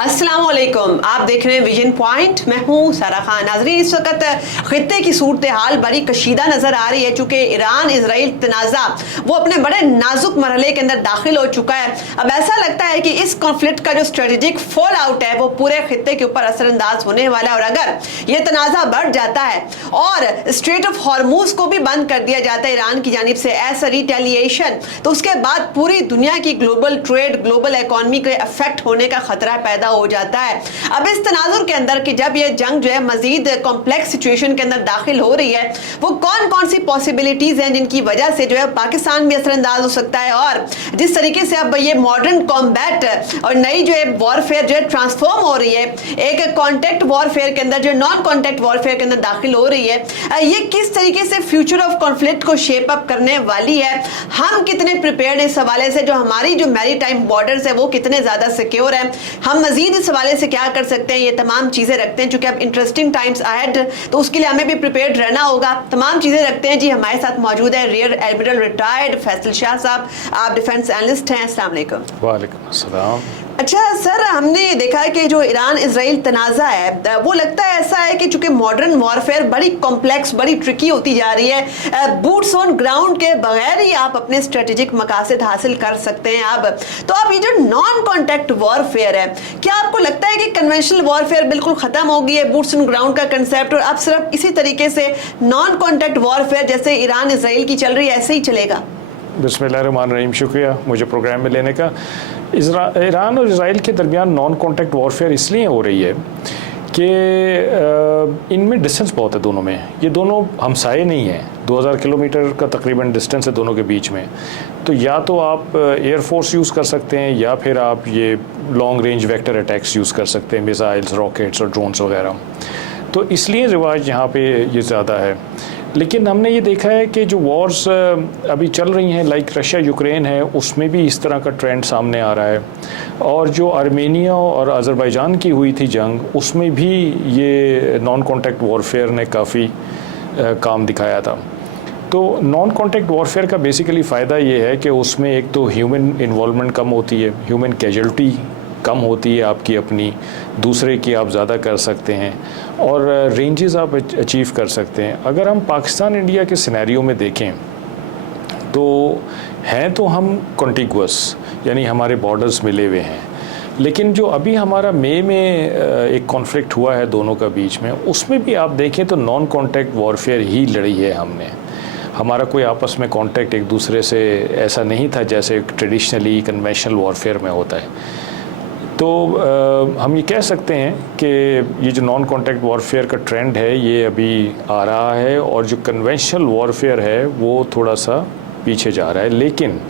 अस्सलाम वालेकुम, आप देख रहे हैं विजन पॉइंट। मैं हूं सारा खान। नाज़रीन, इस वक्त खित्ते की सूरत हाल बड़ी कशीदा नज़र आ रही है, चूँकि ईरान इसराइल तनाज़ा वो अपने बड़े नाजुक मरहले के अंदर दाखिल हो चुका है। अब ऐसा लगता है कि इस कॉन्फ्लिक्ट का जो स्ट्रेटेजिक फॉल आउट है वो पूरे खित्ते के ऊपर असरअंदाज होने वाला है, और अगर ये तनाज़ा बढ़ जाता है और स्ट्रेट ऑफ हॉर्मूज को भी बंद कर दिया जाता है ईरान की जानिब से एज अ रिटेलिएशन, तो उसके बाद पूरी दुनिया की ग्लोबल ट्रेड, ग्लोबल इकॉनमी के अफेक्ट होने का खतरा पैदा हो जाता है। अब इस तनाजुर के अंदर कि जब ये जंग जो है मजीद कॉम्प्लेक्स सिचुएशन के अंदर दाखिल हो रही है, वो कौन कौन सी पॉसिबिलिटीज हैं जिनकी वजह से जो है पाकिस्तान भी असरअंदाज हो सकता है, और जिस तरीके से अब ये मॉडर्न कॉम्बैट और नई जो है वॉरफेयर जो है ट्रांसफॉर्म हो रही है, एक कॉन्टेक्ट वॉरफेयर के अंदर जो नॉन कॉन्टेक्ट वॉरफेयर के अंदर दाखिल हो रही है, ये किस तरीके से फ्यूचर ऑफ कॉन्फ्लिक्ट को शेप अप करने वाली है। हम कितने प्रिपेयर्ड इस हवाले से, जो हमारी जो मैरीटाइम बॉर्डर्स है वो कितने ज्यादा सिक्योर है, हम मजीद इस हवाले से क्या कर सकते हैं, ये तमाम चीजें रखते हैं। चूंकि अब इंटरेस्टिंग टाइम्स अहेड, तो उसके लिए हमें भी प्रिपेयर्ड रहना होगा। तमाम चीजें रखते हैं जी। हमारे साथ मौजूद है rear admiral retired Faisal Shah साहब, आप डिफेंस एनालिस्ट हैं। अस्सलाम वालेकुम। वालेकुम अस्सलाम। अच्छा सर, हमने देखा है कि जो ईरान इसराइल तनाज़ा है वो लगता है ऐसा है कि चूंकि मॉडर्न वॉरफेयर बड़ी कॉम्प्लेक्स, बड़ी ट्रिकी होती जा रही है, बूट्स ऑन ग्राउंड के बगैर ही आप अपने स्ट्रेटेजिक मकासद हासिल कर सकते हैं। अब ये जो नॉन कॉन्टैक्ट वॉरफेयर है, क्या आपको लगता है कि कन्वेंशनल वॉरफेयर बिल्कुल खत्म हो गई है, बूट्स ऑन ग्राउंड का कंसेप्ट, और अब सिर्फ इसी तरीके से नॉन कॉन्टैक्ट वॉरफेयर जैसे ईरान इसराइल की चल रही है ऐसे ही चलेगा? बिस्मिल्लाहिर्रहमानिर्रहीम, शुक्रिया मुझे प्रोग्राम में लेने का। ईरान और इसराइल के दरमियान नॉन कॉन्टैक्ट वॉरफेयर इसलिए हो रही है कि इनमें डिस्टेंस बहुत है दोनों में। ये दोनों हमसाये नहीं हैं, 2000 किलोमीटर का तकरीबन डिस्टेंस है दोनों के बीच में। तो या तो आप एयरफोर्स यूज़ कर सकते हैं, या फिर आप ये long range vector attacks use कर सकते हैं, मिसाइल्स, रॉकेट्स और ड्रोन्स वगैरह। तो इसलिए रिवाज यहाँ पे ये ज़्यादा है। लेकिन हमने ये देखा है कि जो वॉर्स अभी चल रही हैं, लाइक रशिया यूक्रेन है, उसमें भी इस तरह का ट्रेंड सामने आ रहा है। और जो आर्मेनिया और अज़रबैजान की हुई थी जंग, उसमें भी ये नॉन कॉन्टैक्ट वॉरफेयर ने काफ़ी काम दिखाया था। तो नॉन कॉन्टैक्ट वॉरफेयर का बेसिकली फ़ायदा ये है कि उसमें एक तो ह्यूमन इन्वॉल्वमेंट कम होती है, ह्यूमन कैजुअल्टी कम होती है आपकी अपनी, दूसरे की आप ज़्यादा कर सकते हैं, और रेंजेस आप अचीव कर सकते हैं। अगर हम पाकिस्तान इंडिया के सिनेरियो में देखें तो हैं तो हम कॉन्टिगुअस, यानी हमारे बॉर्डर्स मिले हुए हैं, लेकिन जो अभी हमारा मई में एक कॉन्फ्लिक्ट हुआ है दोनों का बीच में, उसमें भी आप देखें तो नॉन कॉन्टैक्ट वॉरफेयर ही लड़ी है हमने। हमारा कोई आपस में कॉन्टैक्ट एक दूसरे से ऐसा नहीं था जैसे ट्रेडिशनली कन्वेंशनल वॉरफेयर में होता है। तो हम ये कह सकते हैं कि ये जो नॉन कॉन्टैक्ट वॉरफेयर का ट्रेंड है ये अभी आ रहा है, और जो कन्वेंशनल वॉरफेयर है वो थोड़ा सा पीछे जा रहा है। लेकिन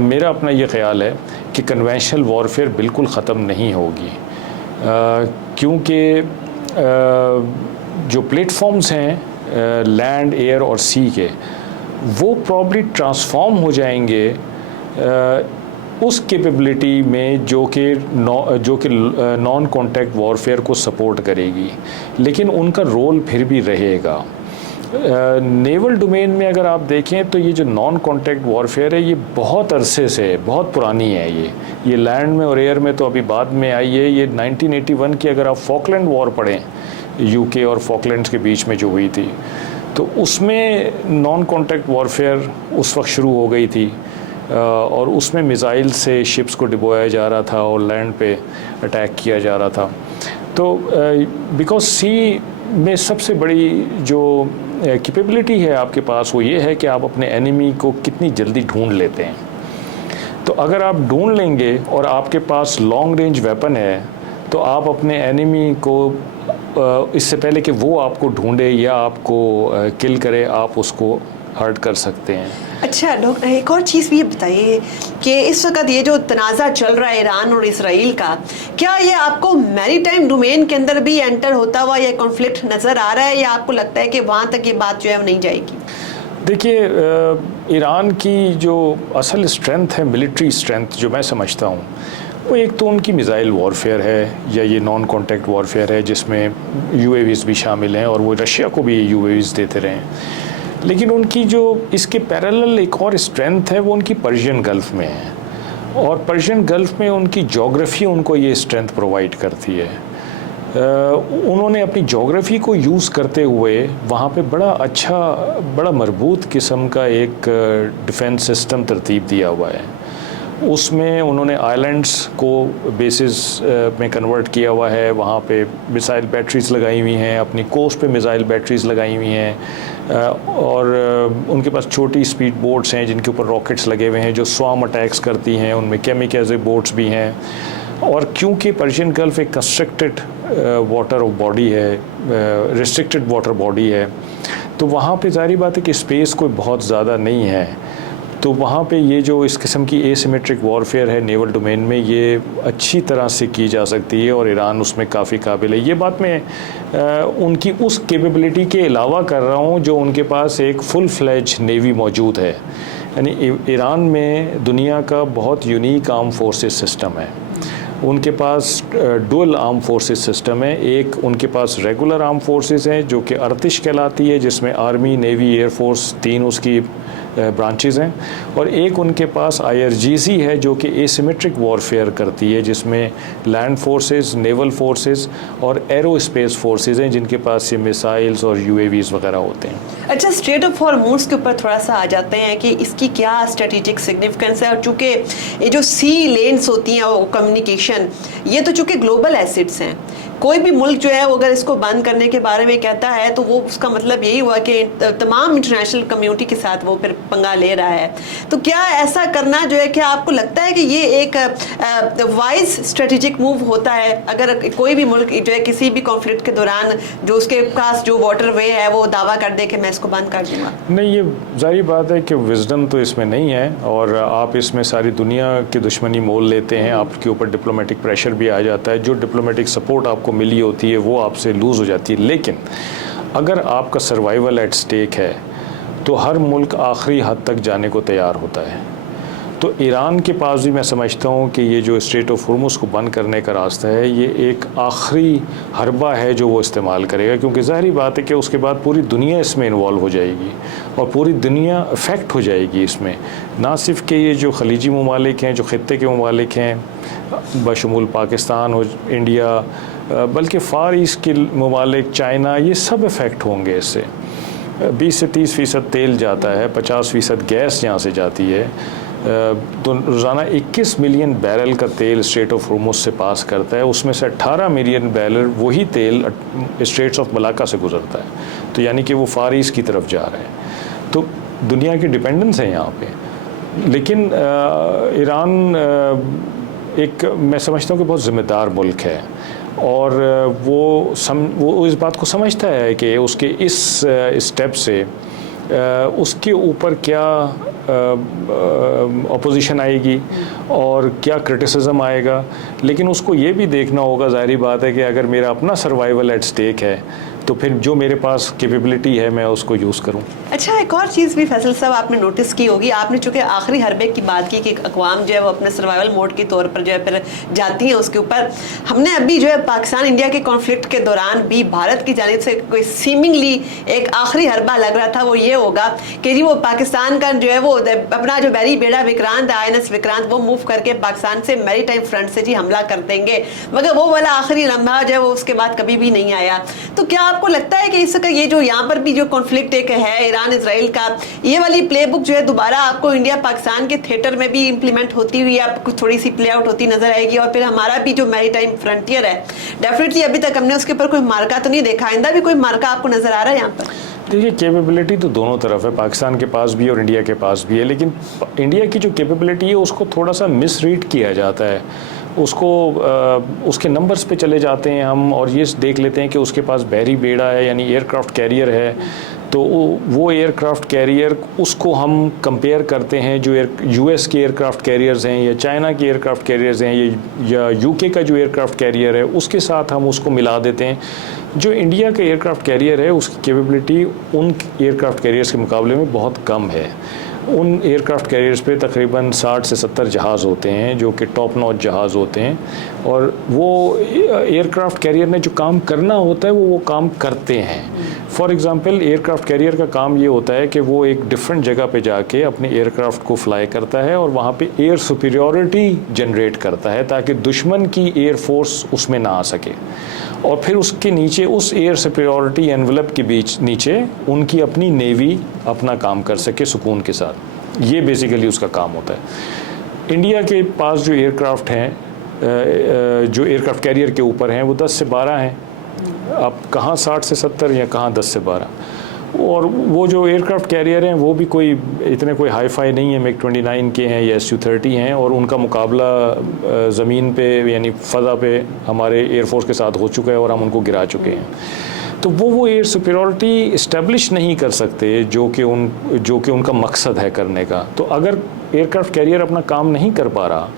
मेरा अपना ये ख़्याल है कि कन्वेंशनल वॉरफेयर बिल्कुल ख़त्म नहीं होगी, क्योंकि जो प्लेटफॉर्म्स हैं लैंड, एयर और सी के, वो प्रॉब्ली ट्रांसफॉर्म हो जाएंगे उस कैपेबिलिटी में जो कि नॉन कॉन्टैक्ट वॉरफेयर को सपोर्ट करेगी, लेकिन उनका रोल फिर भी रहेगा। नेवल डोमेन में अगर आप देखें तो ये जो नॉन कॉन्टैक्ट वॉरफेयर है ये बहुत अरसे से, बहुत पुरानी है। ये लैंड में और एयर में तो अभी बाद में आई है। ये 1981 की अगर आप फॉकलैंड वॉर पढ़ें, यूके और फॉकलैंड्स के बीच में जो हुई थी, तो उसमें नॉन कॉन्टैक्ट वॉरफेयर उस वक्त शुरू हो गई थी, और उसमें मिसाइल से शिप्स को डिबोया जा रहा था और लैंड पे अटैक किया जा रहा था। तो बिकॉज सी में सबसे बड़ी जो कैपेबिलिटी है आपके पास वो ये है कि आप अपने एनिमी को कितनी जल्दी ढूंढ लेते हैं। तो अगर आप ढूंढ लेंगे और आपके पास लॉन्ग रेंज वेपन है, तो आप अपने एनिमी को इससे पहले कि वो आपको ढूंढे या आपको किल करे, आप उसको हर्ट कर सकते हैं। अच्छा डॉक्टर, एक और चीज़ भी बताइए कि इस वक्त ये जो तनाज़ा चल रहा है ईरान और इसराइल का, क्या ये आपको मैरीटाइम डोमेन के अंदर भी एंटर होता हुआ ये कॉन्फ्लिक्ट नज़र आ रहा है, या आपको लगता है कि वहाँ तक ये बात जो है वो नहीं जाएगी? देखिए, ईरान की जो असल स्ट्रेंथ है, मिलिट्री स्ट्रेंथ जो मैं समझता हूँ, वो एक तो उनकी मिसाइल वॉरफेयर है, या ये नॉन कॉन्टैक्ट वॉरफेयर है जिसमें यूएवीज़ भी शामिल हैं, और वो रशिया को भी यूएवीज़ देते रहे हैं। लेकिन उनकी जो इसके पैरेलल एक और स्ट्रेंथ है वो उनकी पर्शियन गल्फ़ में है। और पर्शियन गल्फ़ में उनकी जोग्राफ़ी उनको ये स्ट्रेंथ प्रोवाइड करती है। उन्होंने अपनी जोग्राफ़ी को यूज़ करते हुए वहाँ पे बड़ा मजबूत किस्म का एक डिफेंस सिस्टम तरतीब दिया हुआ है। उसमें उन्होंने आइलैंड्स को बेसिस में कन्वर्ट किया हुआ है, वहाँ पे मिसाइल बैटरीज़ लगाई हुई हैं, अपनी कोस्ट पे मिसाइल बैटरीज़ लगाई हुई हैं, और उनके पास छोटी स्पीड बोट्स हैं जिनके ऊपर रॉकेट्स लगे हुए हैं जो स्वाम अटैक्स करती हैं, उनमें केमिकल बोट्स भी हैं। और क्योंकि पर्शियन गल्फ़ एक कंस्ट्रक्टेड वाटर बॉडी है, रिस्ट्रिक्टेड वाटर बॉडी है, तो वहाँ पे ज़ाहिर बात है कि स्पेस कोई बहुत ज़्यादा नहीं है, तो वहाँ पे ये जो इस किस्म की एसिमेट्रिक वॉरफेयर है नेवल डोमेन में, ये अच्छी तरह से की जा सकती है और ईरान उसमें काफ़ी काबिल है। ये बात मैं उनकी उस कैपेबिलिटी के अलावा कर रहा हूँ जो उनके पास एक फुल फ्लेज नेवी मौजूद है। यानी ईरान में दुनिया का बहुत यूनिक आर्म फोर्सेस सिस्टम है। उनके पास डुअल आर्म फोर्सेस सिस्टम है। एक उनके पास रेगुलर आर्म फोर्सेस हैं जो कि अर्तिश कहलाती है, जिसमें आर्मी, नेवी, एयरफोर्स, तीन उसकी ब्रांचेस हैं, और एक उनके पास IRGC है जो कि एसिमेट्रिक वॉरफेयर करती है, जिसमें लैंड फोर्सेस, नेवल फोर्सेस और एरोस्पेस फोर्सेस हैं जिनके पास ये मिसाइल्स और UAVs वगैरह होते हैं। अच्छा, स्ट्रेट ऑफ हॉर्मूज के ऊपर थोड़ा सा आ जाते हैं कि इसकी क्या स्ट्रेटेजिक सिग्निफिकेंस है, और चूँकि ये जो सी लेन्स होती हैं और कम्युनिकेशन, ये तो चूँकि ग्लोबल एसिड्स हैं, कोई भी मुल्क जो है वो अगर इसको बंद करने के बारे में कहता है तो वो उसका मतलब यही हुआ कि तमाम इंटरनेशनल कम्युनिटी के साथ वो फिर पंगा ले रहा है। तो क्या ऐसा करना जो है, क्या आपको लगता है कि ये एक वाइज स्ट्रेटेजिक मूव होता है अगर कोई भी मुल्क जो है किसी भी कॉन्फ्लिक्ट के दौरान जो उसके पास जो वाटर वे है वो दावा कर दे कि मैं इसको बंद कर दूंगा? नहीं, ये जाहिर बात है कि विजडम तो इसमें नहीं है, और आप इसमें सारी दुनिया की दुश्मनी मोल लेते हैं, आपके ऊपर डिप्लोमेटिक प्रेशर भी आ जाता है, जो डिप्लोमेटिक सपोर्ट आपको मिली होती है वो आपसे लूज़ हो जाती है। लेकिन अगर आपका सर्वाइवल एट स्टेक है तो हर मुल्क आखिरी हद तक जाने को तैयार होता है। तो ईरान के पास भी मैं समझता हूँ कि ये जो स्ट्रेट ऑफ हॉर्मुज़ को बंद करने का रास्ता है, ये एक आखिरी हरबा है जो वो इस्तेमाल करेगा, क्योंकि ज़ाहिरी बात है कि उसके बाद पूरी दुनिया इसमें इन्वॉल्व हो जाएगी और पूरी दुनिया अफेक्ट हो जाएगी इसमें। ना सिर्फ कि ये जो खलीजी ममालिक हैं, जो ख़ित्ते के ममालिक हैं बशमूल पाकिस्तान और इंडिया, बल्कि फ़ार ईस्ट के ममालिक, चाइना, ये सब इफ़ेक्ट होंगे इससे। 20 से 30% तेल जाता है, 50% गैस यहाँ से जाती है, तो रोज़ाना 21 मिलियन बैरल का तेल स्ट्रेट ऑफ हॉर्मुज़ से पास करता है, उसमें से 18 मिलियन बैरल वही तेल स्ट्रेट्स ऑफ मलाका से गुजरता है, तो यानी कि वो फ़ार ईस्ट की तरफ जा रहा है। तो दुनिया की डिपेंडेंस है यहाँ पे। लेकिन ईरान एक, मैं समझता हूँ कि बहुत ज़िम्मेदार मुल्क है, और वो इस बात को समझता है कि उसके इस स्टेप से उसके ऊपर क्या अपोजिशन आएगी और क्या क्रिटिसिज्म आएगा। लेकिन उसको ये भी देखना होगा, ज़ाहिर बात है कि अगर मेरा अपना सर्वाइवल एट स्टेक है तो फिर जो मेरे पास कैपेबिलिटी है मैं उसको यूज़ करूं। अच्छा, एक और चीज़ भी फैसल साहब आपने नोटिस की होगी, आपने चूँकि आखिरी हरबे की बात की कि अक़वाम जो है वो अपने सर्वाइवल मोड के तौर पर जो है फिर जाती हैं उसके ऊपर। हमने अभी जो है पाकिस्तान इंडिया के कॉन्फ्लिक्ट के दौरान भी भारत की जानिब से कोई सीमिंगली एक आखिरी हरबा लग रहा था, वो ये होगा कि जी वो पाकिस्तान का जो है वो अपना जो बैरी बेड़ा विक्रांत, INS विक्रांत, वो मूव करके पाकिस्तान से मैरी टाइम फ्रंट से जी हमला कर देंगे, मगर वो वाला आखिरी लम्हा जो है वो उसके बाद कभी भी नहीं आया। तो क्या आपको लगता है कि इसका ये जो यहाँ पर भी जो कॉन्फ्लिक्ट एक है ईरान इजराइल का, ये वाली प्लेबुक जो है दोबारा आपको इंडिया पाकिस्तान के थिएटर में भी इम्प्लीमेंट होती हुई आपको थोड़ी सी प्ले आउट होती नजर आएगी, और फिर हमारा भी जो मैरीटाइम फ्रंटियर है डेफिनेटली अभी तक हमने उसके ऊपर कोई मार्का तो नहीं देखा, आइंदा भी कोई मार्का आपको नजर आ रहा है यहाँ पर? देखिए, कैपेबिलिटी तो दोनों तरफ है, पाकिस्तान के पास भी और इंडिया के पास भी है, लेकिन इंडिया की जो कैपेबिलिटी है उसको थोड़ा सा मिसरीड किया जाता है, उसको उसके नंबर्स पे चले जाते हैं हम, और ये देख लेते हैं कि उसके पास बहरी बेड़ा है यानी एयरक्राफ्ट कैरियर है, तो वो एयरक्राफ्ट कैरियर उसको हम कंपेयर करते हैं जो US के एयरक्राफ्ट कैरियर्स हैं या चाइना के एयरक्राफ्ट कैरियर्स हैं या UK का जो एयरक्राफ्ट कैरियर है उसके साथ हम उसको मिला देते हैं। जो इंडिया का एयरक्राफ्ट कैरियर है उसकी कैपेबिलिटी उन एयरक्राफ्ट कैरियर्स के मुकाबले में बहुत कम है। उन एयरक्राफ्ट कैरियर्स पे तकरीबन 60 से 70 जहाज़ होते हैं जो कि टॉप नॉच जहाज़ होते हैं, और वो एयरक्राफ्ट कैरियर ने जो काम करना होता है वो काम करते हैं। फॉर एग्ज़ाम्पल एयरक्राफ्ट कैरियर का काम ये होता है कि वो एक डिफरेंट जगह पे जाके अपने एयरक्राफ्ट को फ्लाई करता है और वहाँ पे एयर सुपीरियॉरिटी जनरेट करता है ताकि दुश्मन की एयर फोर्स उसमें ना आ सके, और फिर उसके नीचे उस एयर सुपीरियॉरिटी एनवलप के बीच नीचे उनकी अपनी नेवी अपना काम कर सके सुकून के साथ। ये बेसिकली उसका काम होता है। इंडिया के पास जो एयरक्राफ्ट हैं, जो एयरक्राफ्ट कैरियर के ऊपर हैं, वो 10 से 12 हैं। आप कहाँ 60 से 70 या कहाँ 10 से 12। और वो जो एयरक्राफ्ट कैरियर हैं वो भी कोई इतने कोई हाई फाई नहीं है, MiG 29 के हैं या Su-30 हैं, और उनका मुकाबला ज़मीन पे यानी फ़ज़ा पे हमारे एयरफोर्स के साथ हो चुका है और हम उनको गिरा चुके हैं। तो वो एयर सुपीरियॉरिटी इस्टेब्लिश नहीं कर सकते जो कि उनका मकसद है करने का। तो अगर एयरक्राफ्ट कैरियर अपना काम नहीं कर पा रहा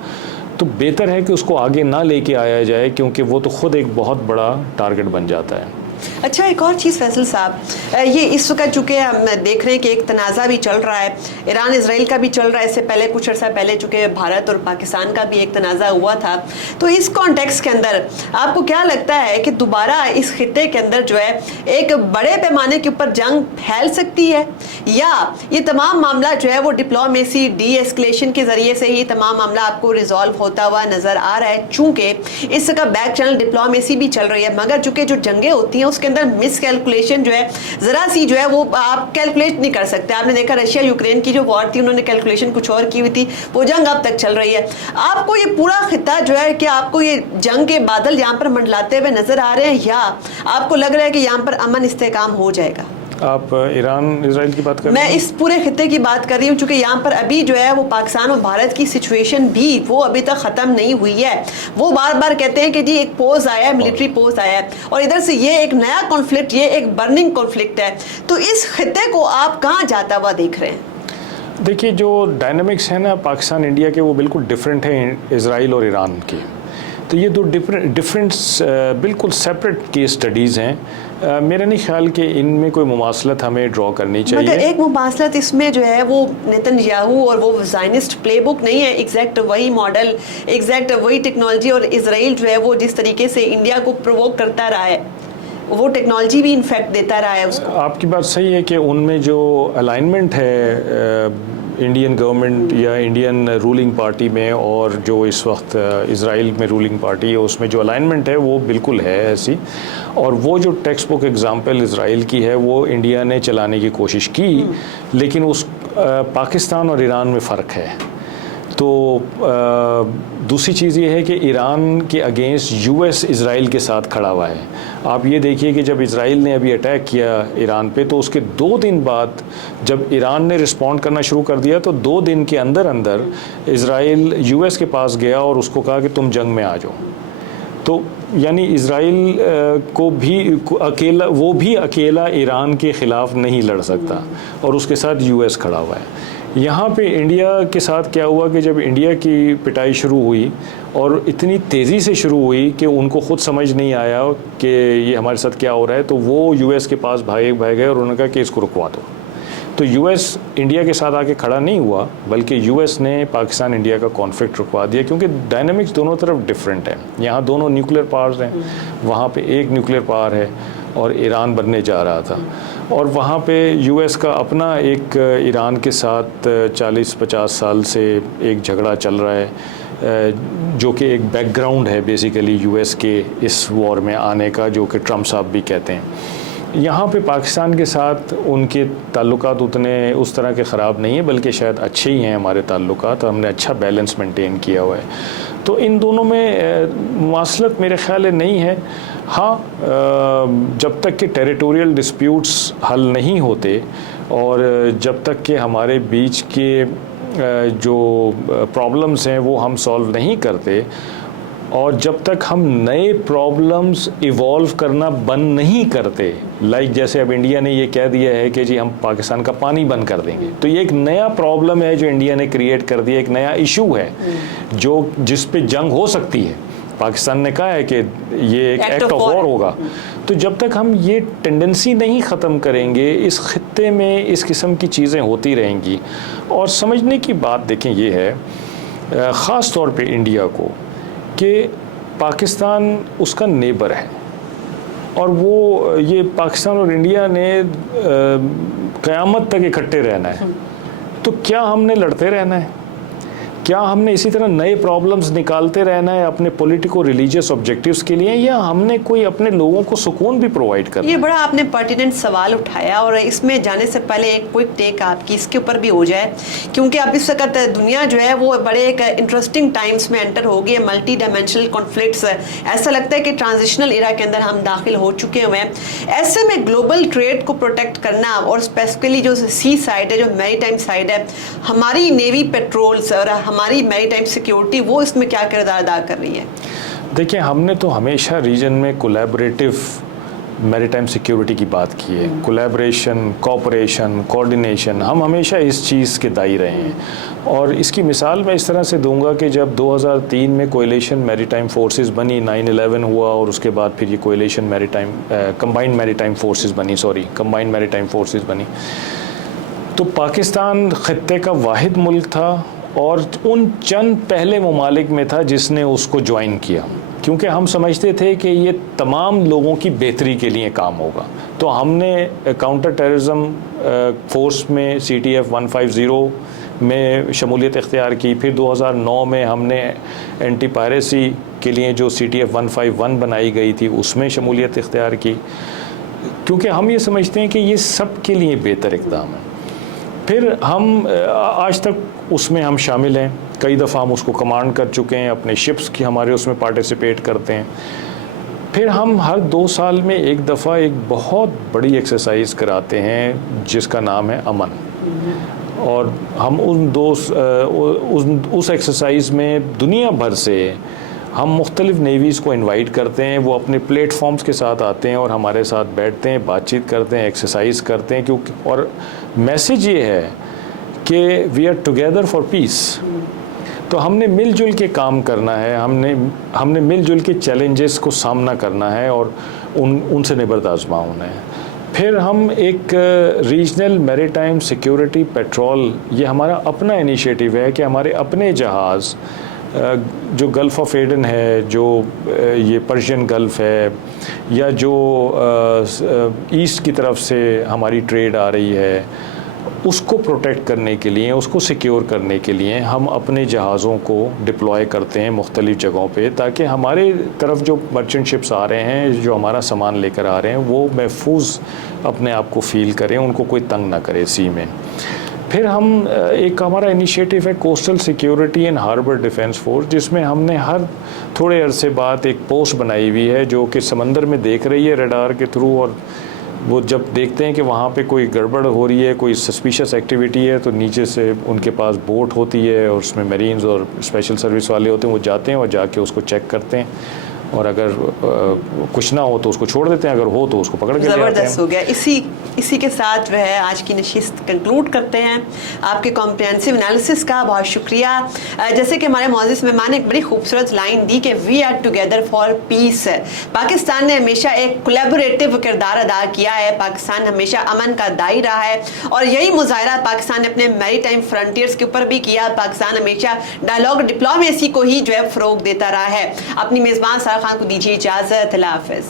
तो बेहतर है कि उसको आगे ना लेके आया जाए, क्योंकि वो तो ख़ुद एक बहुत बड़ा टारगेट बन जाता है। अच्छा, एक और चीज़ फैसल साहब, ये इस वक्त चूँकि हम देख रहे हैं कि एक तनाज़ा भी चल रहा है, ईरान इसराइल का भी चल रहा है, इससे पहले कुछ अर्सा पहले चूँकि भारत और पाकिस्तान का भी एक तनाज़ा हुआ था। तो इस कॉन्टेक्स्ट के अंदर आपको क्या लगता है कि दोबारा इस खित्ते के अंदर जो है एक बड़े पैमाने के ऊपर जंग फैल सकती है, या ये तमाम मामला जो है वो डिप्लोमेसी डी एस्केलेशन के ज़रिए से ही तमाम मामला आपको रिजॉल्व होता हुआ नज़र आ रहा है? चूँकि इसका बैक चैनल डिप्लोमेसी भी चल रही है, मगर चूँकि जो जंगें होती हैं उसके अंदर मिस कैलकुलेशन जो है ज़रा सी जो है वो आप कैलकुलेट नहीं कर सकते। आपने देखा रशिया यूक्रेन की जो वॉर थी, उन्होंने कैलकुलेशन कुछ और की हुई थी, वो जंग अब तक चल रही है। आपको ये पूरा खित्ता जो है कि आपको ये जंग के बादल यहाँ पर मंडलाते हुए नजर आ रहे हैं, या आपको लग रहा है कि यहाँ पर अमन इस्तेकाम हो जाएगा? आप ईरान इसराइल की बात कर रहे हैं? मैं इस पूरे खित्ते की बात कर रही हूँ, क्योंकि यहाँ पर अभी जो है वो पाकिस्तान और भारत की सिचुएशन भी वो अभी तक ख़त्म नहीं हुई है। वो बार बार कहते हैं कि जी एक पोज आया है, मिलिट्री पोज आया है, और इधर से ये एक नया कॉन्फ्लिक्ट, ये एक बर्निंग कॉन्फ्लिक्ट है। तो इस खित्ते को आप कहाँ जाता हुआ देख रहे हैं? देखिए, जो डायनामिक्स है ना पाकिस्तान इंडिया के, वो बिल्कुल डिफरेंट है इसराइल और ईरान के। तो ये दो डिफरेंट बिल्कुल सेपरेट केस स्टडीज़ हैं। मेरा नहीं ख्याल कि इनमें कोई मुमासलत हमें ड्रॉ करनी चाहिए। मगर एक मुमासलत इसमें जो है वो नेतन्याहू और वो ज़ायनिस्ट प्लेबुक नहीं है, एग्जैक्ट वही मॉडल, एग्जैक्ट वही टेक्नोलॉजी, और इसराइल जो है वो जिस तरीके से इंडिया को प्रोवोक करता रहा है वो टेक्नोलॉजी भी इनफैक्ट देता रहा है उसको। आपकी बात सही है कि उनमें जो अलाइनमेंट है इंडियन गवर्नमेंट या इंडियन रूलिंग पार्टी में और जो इस वक्त इसराइल में रूलिंग पार्टी है, उसमें जो अलाइनमेंट है वो बिल्कुल है ऐसी। और वो जो टेक्स्ट बुक एग्जाम्पल इसराइल की है वो इंडिया ने चलाने की कोशिश की, लेकिन उस पाकिस्तान और ईरान में फ़र्क है। तो दूसरी चीज़ ये है कि ईरान के अगेंस्ट US इसराइल के साथ खड़ा हुआ है। आप ये देखिए कि जब इसराइल ने अभी अटैक किया ईरान पे, तो उसके 2 दिन बाद जब ईरान ने रिस्पॉन्ड करना शुरू कर दिया, तो 2 दिन के अंदर अंदर इसराइल US के पास गया और उसको कहा कि तुम जंग में आ जाओ। तो यानी इसराइल को भी अकेला, वो भी अकेला ईरान के ख़िलाफ़ नहीं लड़ सकता, और उसके साथ US खड़ा हुआ है। यहाँ पे इंडिया के साथ क्या हुआ कि जब इंडिया की पिटाई शुरू हुई और इतनी तेज़ी से शुरू हुई कि उनको ख़ुद समझ नहीं आया कि ये हमारे साथ क्या हो रहा है, तो वो US के पास भाग गए और उन्होंने कहा कि इसको रुकवा दो। तो US इंडिया के साथ आके खड़ा नहीं हुआ, बल्कि US ने पाकिस्तान इंडिया का कॉन्फ्लिक्ट रुकवा दिया, क्योंकि डायनामिक्स दोनों तरफ डिफरेंट है। यहाँ दोनों न्यूक्लियर पावर्स हैं, वहाँ पे एक न्यूक्लियर पावर है और ईरान बनने जा रहा था, और वहाँ पे US का अपना एक ईरान के साथ 40-50 साल से एक झगड़ा चल रहा है, जो कि एक बैकग्राउंड है बेसिकली US के इस वॉर में आने का, जो कि ट्रम्प साहब भी कहते हैं। यहाँ पे पाकिस्तान के साथ उनके ताल्लुकात उतने उस तरह के ख़राब नहीं है, बल्कि शायद अच्छे ही हैं हमारे ताल्लुकात, हमने अच्छा बैलेंस मेंटेन किया हुआ है। तो इन दोनों में मुमासलत मेरे ख्याल नहीं है। हाँ, जब तक कि टेरिटोरियल डिस्प्यूट्स हल नहीं होते और जब तक कि हमारे बीच के जो प्रॉब्लम्स हैं वो हम सॉल्व नहीं करते, और जब तक हम नए प्रॉब्लम्स इवॉल्व करना बंद नहीं करते, लाइक जैसे अब इंडिया ने ये कह दिया है कि जी हम पाकिस्तान का पानी बंद कर देंगे, तो ये एक नया प्रॉब्लम है जो इंडिया ने क्रिएट कर दिया, एक नया इशू है जो जिस पे जंग हो सकती है। पाकिस्तान ने कहा है कि ये एक एक्ट ऑफ वॉर होगा। तो जब तक हम ये टेंडेंसी नहीं ख़त्म करेंगे, इस खित्ते में इस किस्म की चीज़ें होती रहेंगी। और समझने की बात देखें ये है, ख़ास तौर पे इंडिया को, कि पाकिस्तान उसका नेबर है, और वो ये पाकिस्तान और इंडिया ने क़यामत तक इकट्ठे रहना है। तो क्या हमने लड़ते रहना है? क्या हमने इसी तरह नए प्रॉब्लम्स निकालते रहना है अपने पॉलिटिको रिलीजियस ऑब्जेक्टिव्स के लिए, या हमने कोई अपने लोगों को सुकून भी प्रोवाइड करना? ये बड़ा आपने पर्टिनेंट सवाल उठाया, और इसमें जाने से पहले एक क्विक टेक आपकी इसके ऊपर भी हो जाए, क्योंकि अब इस वक्त दुनिया जो है वो बड़े एक इंटरेस्टिंग टाइम्स में एंटर हो गई है, मल्टी डायमेंशनल कॉन्फ्लिक्ट्स। ऐसा लगता है कि ट्रांजिशनल एरा के अंदर हम दाखिल हो चुके हुए हैं। ऐसे में ग्लोबल ट्रेड को प्रोटेक्ट करना, और स्पेसिफिकली जो सी साइड है, जो मैरीटाइम साइड है, हमारी नेवी पेट्रोल्स और हमारी मैरीटाइम सिक्योरिटी, वो इसमें क्या किरदार अदा कर रही है? देखिए, हमने तो हमेशा रीजन में कोलैबोरेटिव मैरीटाइम सिक्योरिटी की बात की है। कोलैबोरेशन, कोऑपरेशन, कोऑर्डिनेशन, हम हमेशा इस चीज़ के दाई रहे हैं। और इसकी मिसाल मैं इस तरह से दूंगा कि जब 2003 में कोएलिशन मैरीटाइम फोर्सेस बनी, 9/11 हुआ, और उसके बाद फिर ये coalition maritime combined maritime forces बनी, कंबाइंड मैरीटाइम फोर्सेस बनी, तो पाकिस्तान खत्ते का वाहिद मुल्क था और उन चंद पहले ममालिक में था जिसने उसको ज्वाइन किया, क्योंकि हम समझते थे कि ये तमाम लोगों की बेहतरी के लिए काम होगा। तो हमने काउंटर टेररिज्म फोर्स में CTF 150 में शमूलियत इख्तियार की। फिर 2009 में हमने एंटी पायरेसी के लिए जो CTF 151 बनाई गई थी उसमें शमूलियत इख्तियार की, क्योंकि हम ये समझते हैं कि ये सब के लिए बेहतर इक़दाम है। फिर हम आज तक उसमें हम शामिल हैं, कई दफ़ा हम उसको कमांड कर चुके हैं, अपने शिप्स की हमारे उसमें पार्टिसिपेट करते हैं। फिर हम हर 2 साल में एक दफ़ा एक बहुत बड़ी एक्सरसाइज कराते हैं जिसका नाम है अमन, और हम उस एक्सरसाइज में दुनिया भर से हम मुख्तलिफ नेवीज़ को इनवाइट करते हैं। वो अपने प्लेटफॉर्म्स के साथ आते हैं और हमारे साथ बैठते हैं, बातचीत करते हैं, एक्सरसाइज करते हैं, क्योंकि और मैसेज ये है कि we are together for peace. तो हमने मिलजुल के काम करना है, हमने मिलजुल के चैलेंजेस को सामना करना है और उनसे निबर्द आज़मा होना है। फिर हम एक रीजनल मैरीटाइम सिक्योरिटी पेट्रोल, ये हमारा अपना इनिशिएटिव है कि हमारे अपने जहाज़ जो गल्फ़ ऑफ एडन है, जो ये पर्शियन गल्फ़ है, या जो ईस्ट की तरफ से हमारी ट्रेड आ रही है, उसको प्रोटेक्ट करने के लिए, उसको सिक्योर करने के लिए हम अपने जहाज़ों को डिप्लॉय करते हैं मुख्तलिफ़ जगहों पे, ताकि हमारे तरफ जो मर्चेंट शिप्स आ रहे हैं, जो हमारा सामान लेकर आ रहे हैं, वो महफूज अपने आप को फ़ील करें, उनको कोई तंग ना करे सी में। फिर हम एक हमारा इनिशिएटिव है coastal security and harbour defence force, जिसमें हमने हर थोड़े अरसे बाद एक पोस्ट बनाई हुई है जो कि समंदर में देख रही है रडार के थ्रू, और वो जब देखते हैं कि वहाँ पे कोई गड़बड़ हो रही है, कोई सस्पिशियस एक्टिविटी है, तो नीचे से उनके पास बोट होती है और उसमें मरीन्स और स्पेशल सर्विस वाले होते हैं, वो जाते हैं और जाके उसको चेक करते हैं, और अगर कुछ ना हो तो उसको छोड़ देते हैं, अगर हो तो उसको पकड़ के ले आते हैं। ज़बरदस्त हो गया। इसी के साथ जो है आज की नशिस्त कंक्लूड करते हैं। आपके कॉम्प्रिहेंसिव एनालिसिस का बहुत शुक्रिया। जैसे कि हमारे मौजूद मेहमान ने एक बड़ी खूबसूरत लाइन दी कि we are together for peace. Pakistan ने हमेशा एक कोलैबोरेटिव किरदार अदा किया है, पाकिस्तान हमेशा अमन का दाई रहा है, और यही मुजाहरा पाकिस्तान ने अपने मैरीटाइम फ्रंटियर्स के ऊपर भी किया। पाकिस्तान हमेशा डायलॉग डिप्लोमेसी को ही जो है फ़रोग देता रहा है। अपनी मेज़बान सारा खान को दीजिए इजाज़त। अल्लाह हाफ़िज़।